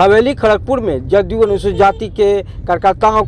हवेली खड़गपुर में जदयू अनुसूचित जाति के कार्यकर्ताओं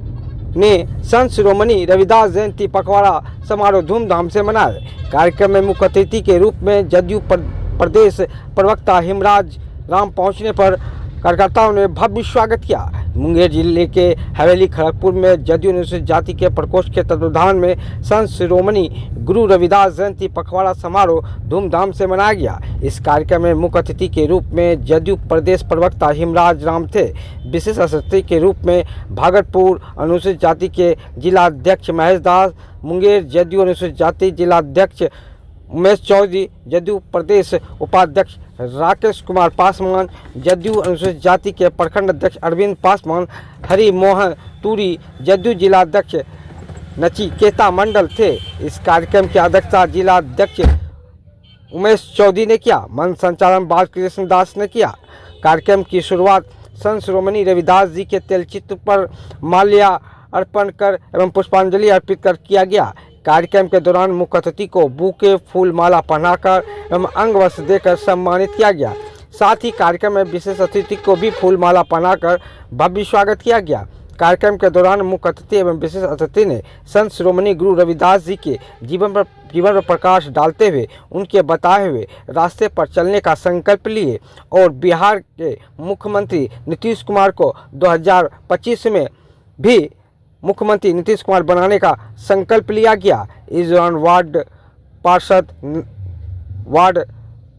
ने संत शिरोमणि रविदास जयंती पखवाड़ा समारोह धूमधाम से मनाया। कार्यक्रम में मुख्य अतिथि के रूप में जदयू प्रदेश प्रवक्ता हिमराज राम पहुंचने पर कार्यकर्ताओं ने भव्य स्वागत किया। मुंगेर जिले के हवेली खड़गपुर में जदयू अनुसूचित जाति के प्रकोष्ठ के तत्वावधान में संत शिरोमणि गुरु रविदास जयंती पखवाड़ा समारोह धूमधाम से मनाया गया। इस कार्यक्रम में मुख्य अतिथि के रूप में जदयू प्रदेश प्रवक्ता हिमराज राम थे। विशेष अतिथि के रूप में भागलपुर अनुसूचित जाति के जिलाध्यक्ष महेश दास, मुंगेर जदयू अनुसूचित जाति जिलाध्यक्ष उमेश चौधरी, जदयू प्रदेश उपाध्यक्ष राकेश कुमार पासवान, जदयू अनुसूचित जाति के प्रखंड अध्यक्ष अरविंद पासवान, हरि मोहन तूरी, जदयू जिलाध्यक्ष नचिकेता मंडल थे। इस कार्यक्रम की अध्यक्षता जिलाध्यक्ष उमेश चौधरी ने किया। मंच संचालन बालकृष्ण दास ने किया। कार्यक्रम की शुरुआत संत शिरोमणि रविदास जी के तेलचित्र पर माल्या अर्पण कर एवं पुष्पांजलि अर्पित कर किया गया। कार्यक्रम के दौरान मुख्य अतिथि को बुके, फूल माला पहनाकर एवं अंग वस्त्र देकर सम्मानित किया गया। साथ ही कार्यक्रम में विशेष अतिथि को भी फूल माला पहनाकर भव्य स्वागत किया गया। कार्यक्रम के दौरान मुख्य अतिथि एवं विशेष अतिथि ने संत शिरोमणि गुरु रविदास जी के जीवन पर प्रकाश डालते हुए उनके बताए हुए रास्ते पर चलने का संकल्प लिए और बिहार के मुख्यमंत्री नीतीश कुमार को 2025 में भी मुख्यमंत्री नीतीश कुमार बनाने का संकल्प लिया गया। इस दौरान वार्ड पार्षद वार्ड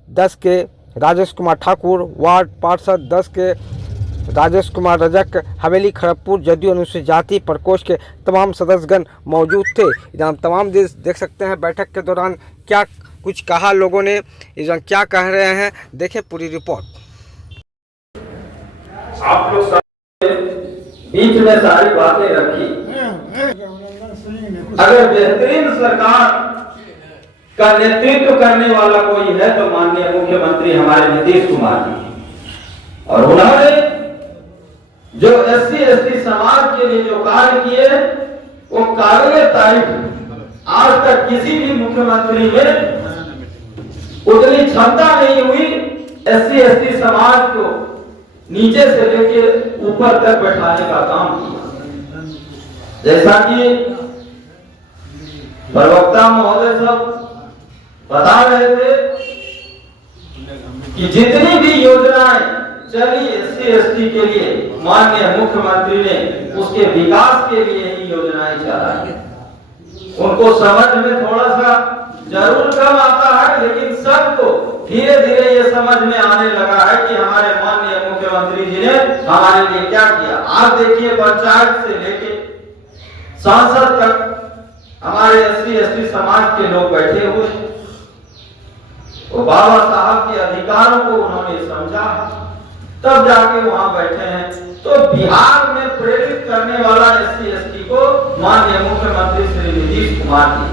10 के राजेश कुमार ठाकुर, वार्ड पार्षद 10 के राजेश कुमार रजक, हवेली खड़गपुर जदयू अनुसूचित जाति प्रकोष्ठ के तमाम सदस्यगण मौजूद थे। इधर तमाम देख सकते हैं बैठक के दौरान क्या कुछ कहा लोगों ने, इधर क्या कह रहे हैं, देखें पूरी रिपोर्ट। आप लोग बीच में सारी बातें रखी। अगर बेहतरीन सरकार का नेतृत्व करने वाला कोई है तो माननीय मुख्यमंत्री हमारे नीतीश कुमार जी, और उन्होंने जो SC/ST समाज के लिए जो कार्य किए वो काबिले तारीफ। आज तक किसी भी मुख्यमंत्री में उतनी क्षमता नहीं हुई SC/ST समाज को नीचे से लेकर ऊपर तक बैठाने का काम किया। जैसा कि प्रवक्ता महोदय सब बता रहे थे कि जितनी भी योजनाएं चली SC/ST के लिए माननीय मुख्यमंत्री ने उसके विकास के लिए ही योजनाएं चलाई। उनको समझ में थोड़ा सा जरूर कम आता है, लेकिन सबको धीरे धीरे ये समझ में आने लगा है कि हमारे माननीय मुख्यमंत्री जी ने हमारे लिए क्या किया। आप देखिए पंचायत से लेके सांसद तक हमारे SC/ST समाज के लोग बैठे हुए, वो बाबा साहब के अधिकारों को उन्होंने समझा, तब जाके वहां बैठे हैं। तो बिहार में प्रेरित करने वाला SC/ST को माननीय मुख्यमंत्री श्री नीतीश कुमार जी,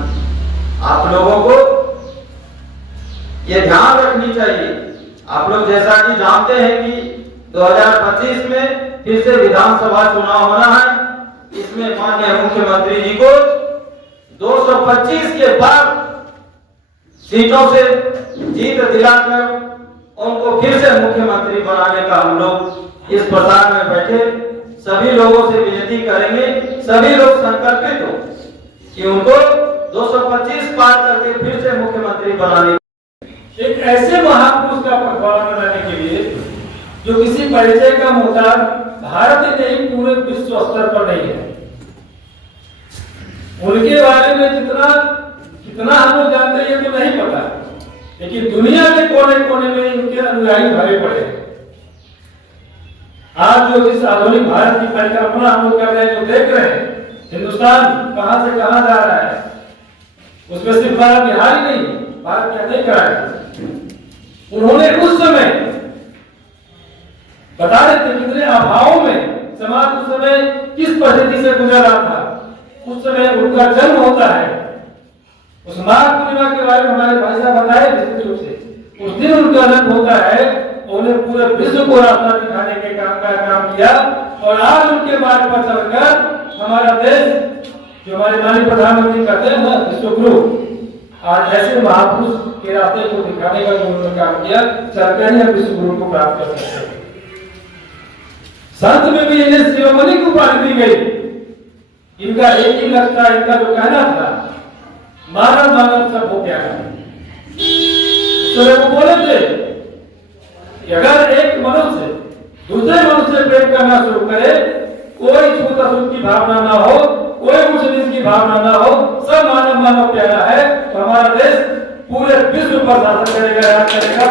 आप लोगों को ये ध्यान रखनी चाहिए। आप लोग जैसा कि जानते हैं कि 2025 में फिर से विधानसभा चुनाव होना है। इसमें माननीय मुख्यमंत्री जी को 225 के बाद सीटों से जीत दिलाकर उनको फिर से मुख्यमंत्री बनाने का हम लोग इस प्रसार में बैठे सभी लोगों से विनती करेंगे। सभी लोग संकल्पित हो कि उनको 225 पार करके फिर से मुख्यमंत्री बनाने, एक ऐसे महापुरुष का पखवाड़ा मनाने के लिए जो किसी परिचय का मोहताज भारत ही नहीं पूरे विश्व स्तर पर नहीं है। उनके बारे में कितना हम लोग जानते हैं तो नहीं पता, लेकिन दुनिया के कोने कोने में इनके अनुयायी भरे पड़े हैं। आज जो इस आधुनिक भारत की परिकल्पना हम लोग कर रहे हैं, जो देख रहे हैं हिंदुस्तान कहां से कहां जा रहा है, उसमें सिर्फ भारत बिहार ही नहीं, भारत क्या नहीं करा है। उन्होंने उस समय बता रहे थे कितने अभावों में समाज उस समय किस परिस्थिति से गुजर रहा था। उस समय उनका जन्म होता है। उस माघ पूर्णिमा के बारे में हमारे भाई साहब बताए विस्तृत रूप से। उस दिन उनका जन्म होता है, उन्हें पूरे विश्व को रास्ता दिखाने के काम किया, और आज उनके मार्ग पर चलकर हमारा देश, जो हमारे माननीय प्रधानमंत्री कहते हैं ना विश्वगुरु, आज ऐसे महापुरुष के रास्ते को दिखाने का जो उन्होंने काम किया, चलकर ही हम विश्वगुरु को प्राप्त कर सकते हैं। संत में भी इन्हें शिरोमणि की उपाधि दी गई। इनका एक ही लक्ष्य था, इनका जो कहना था, मानव मानव सब हो प्यारा। तो वो बोले थे कि अगर एक मनुष्य दूसरे मनुष्य से प्रेम करना शुरू करे, कोई छूत अछूत की भावना ना हो, कोई ऊंच नीच की भावना ना हो, सब मानव मानव प्यारा है, तो हमारा देश पूरे विश्व पर शासन करेगा, राज करेगा।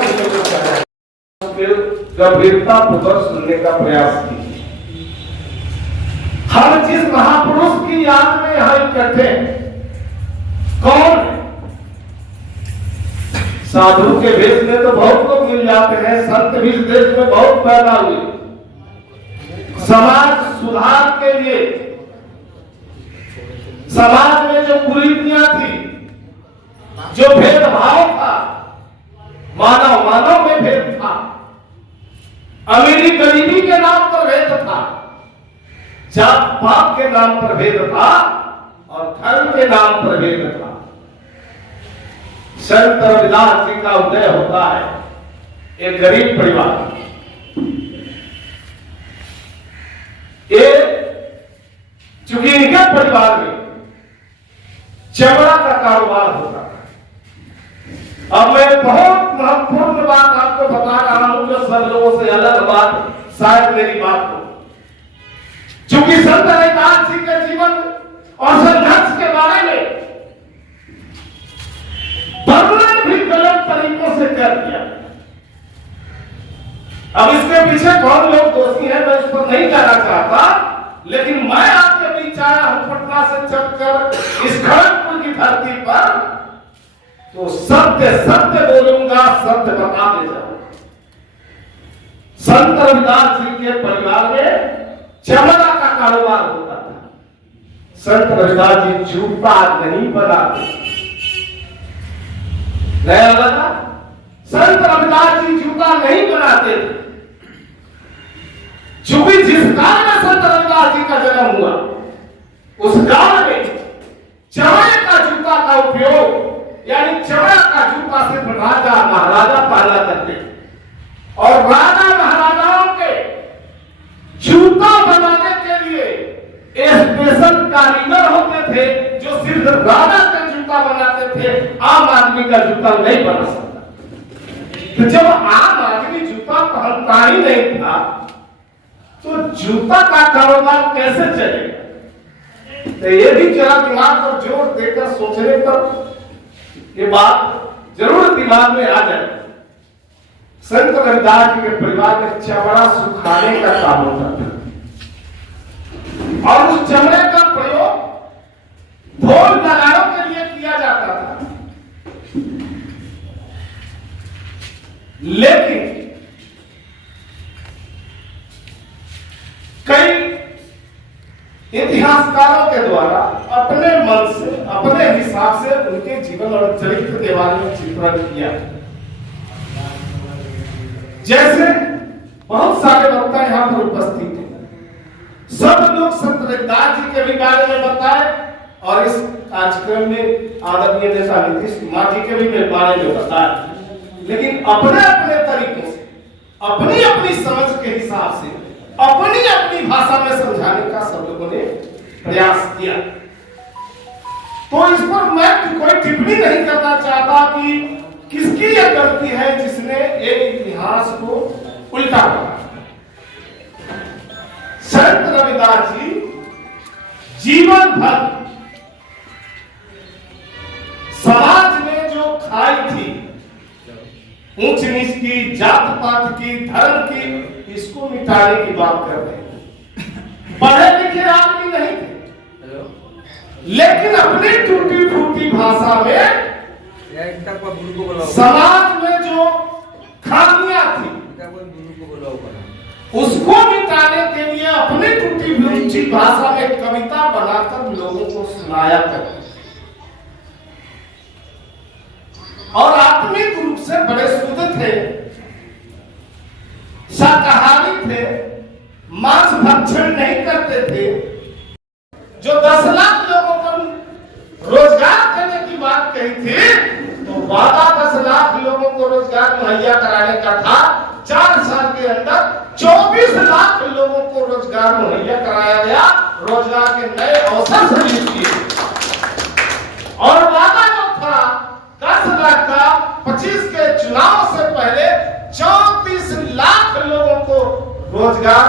गंभीरता पूर्वक सुनने का प्रयास कीजिए। हम जिस महापुरुष की याद में यहाँ इकट्ठे, कौन? साधु के भेष में तो बहुत लोग मिल जाते हैं, संत भी इस देश में बहुत पैदा हुए। समाज सुधार के लिए, समाज में जो कुरीतियां थी, जो भेदभाव था, मानव मानव में भेद था, अमीरी गरीबी के नाम पर भेद था, जात पात के नाम पर भेद था, और धर्म के नाम पर भेद था। संत रविदास जी का उदय होता है एक गरीब परिवार, ये चूंकि इनके परिवार में चमड़ा का कारोबार होता है। अब मैं बहुत महत्वपूर्ण बात आपको बता रहा हूं, जो सब लोगों से अलग बात शायद मेरी बात हो। चूंकि संत रविदास जी के जीवन और संघर्ष के बारे में वर्णन भी गलत तरीकों से कर दिया। अब इसके पीछे कौन लोग दोषी हैं मैं इस पर नहीं कहना चाहता, लेकिन मैं आपके बीच आया हूं पटना से चलकर इस खड़गपुर की धरती पर, तो सत्य सत्य बोलूंगा, सत्य बताते जाऊं। संत रविदास जी के परिवार में चमड़ा का कारोबार होता था। संत रविदास जी जूता नहीं बनाते। नया लगा, संत रविदास जी जूता नहीं बनाते थे। चूंकि जिस गांव में संत रविदास जी का जन्म हुआ, उस गांव में चमड़े का जूता का उपयोग, यानी चमड़ा का जूता सिर्फ राजा महाराजा पहना करते थे, और राजा महाराजाओं के जूता बनाने के लिए स्पेशल कारीगर होते थे, जो सिर्फ राजा का जूता बनाते थे, आम आदमी का जूता नहीं बना सकता। तो जब आम आदमी जूता पहनता ही नहीं था, तो जूता का कारोबार कैसे चलेगा? तो ये भी जरा दिमाग पर जोर देकर सोचने पर ये बात जरूर दिमाग में आ जाए। संत रविदास जी के परिवार में चमड़ा सुखाने का काम होता था, और उस चमड़े का प्रयोग ढोल नगाड़ों के लिए किया जाता था। लेकिन कई इतिहासकारों के द्वारा अपने मन से, अपने हिसाब से उनके जीवन और चरित्र के बारे में चित्रण किया। जैसे बहुत सारे वक्ता यहां पर उपस्थित हैं, सब लोग संत रविदास जी के भी बारे में बताए, और इस कार्यक्रम में आदरणीय नेता नीतीश कुमार जी के भी बारे में बताया। लेकिन अपने अपने तरीकों से, अपनी अपनी समझ के हिसाब से, अपनी अपनी भाषा में समझाने का सब लोगों ने प्रयास किया। तो इस पर मैं कोई टिप्पणी नहीं करना चाहता कि किसकी यह गलती है जिसने एक इतिहास को उल्टा किया। संत रविदास जी जीवन भर समाज में जो खाई थी, ऊंच नीच की, जात पात की, धर्म की, इसको मिटाने की बात कर रहे हैं। पढ़े लिखे आदमी नहीं थे, लेकिन अपनी टूटी फूटी भाषा में समाज में जो खामियां थी उसको मिटाने के लिए अपनी टूटी फूटी भाषा में कविता बनाकर लोगों को सुनाया करते, और आत्मिक रूप से बड़े शुद्ध थे, शाकाहारी थे, मांस भक्षण नहीं करते थे। जो 10 लाख लोगों को रोजगार देने की बात कही थी, तो वादा 10 लाख लोगों को रोजगार मुहैया कराने का था। 4 साल के अंदर 24 लाख लोगों को रोजगार मुहैया कराया गया, रोजगार के नए अवसर सृजित किए। और वादा जो था 10 लाख का 25 के चुनाव से पहले 34 लाख लोगों को रोजगार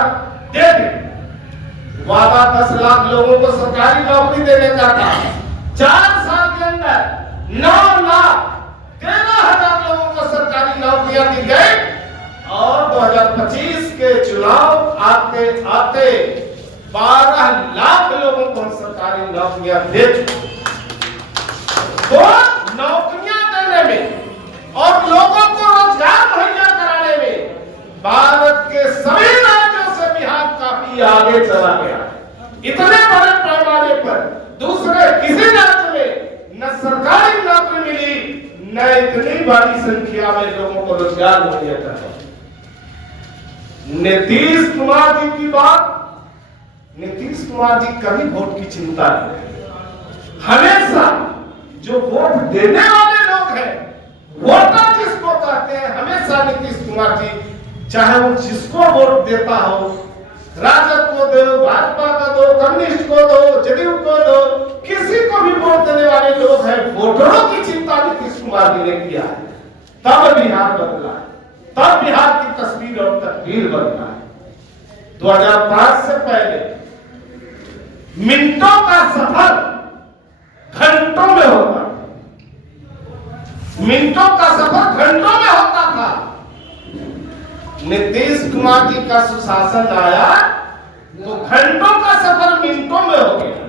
दे दी। वादा 10 लाख लोगों को सरकारी नौकरी देने का था। 4 साल के अंदर 9,13,000 लोगों को सरकारी नौकरियां दी गई और 2025 के चुनाव आते आते 12 लाख लोगों को हम सरकारी नौकरियां दे चुके। तो नौकरियां देने में और लोगों को रोजगार मुहैया कराने में भारत के सभी राज्यों से बिहार काफी आगे चला गया। इतने बड़े पैमाने पर दूसरे किसी राज्य में न सरकारी नौकरी मिली, न इतनी बड़ी संख्या में लोगों को रोजगार मुहैया करा। नीतीश कुमार जी की बात, नीतीश कुमार जी कभी वोट की चिंता नहीं। हमेशा जो वोट देने वाले लोग हैं, वोटर जिसको कहते हैं, हमेशा नीतीश कुमार जी चाहे वो जिसको वोट देता हो, राजद को दो, भाजपा को दो, कम्युनिस्ट को दो, जदयू को दो, किसी को भी वोट देने वाले लोग हैं, वोटरों की चिंता नीतीश कुमार जी ने किया है। तब बिहार बदला है, तब बिहार की तस्वीर और तकदीर बदला है। 2005 से पहले मिनटों का सफर घंटों में होता था, मिनटों का सफर घंटों में होता था। नीतीश कुमार जी का सुशासन आया तो घंटों का सफर मिनटों में हो गया।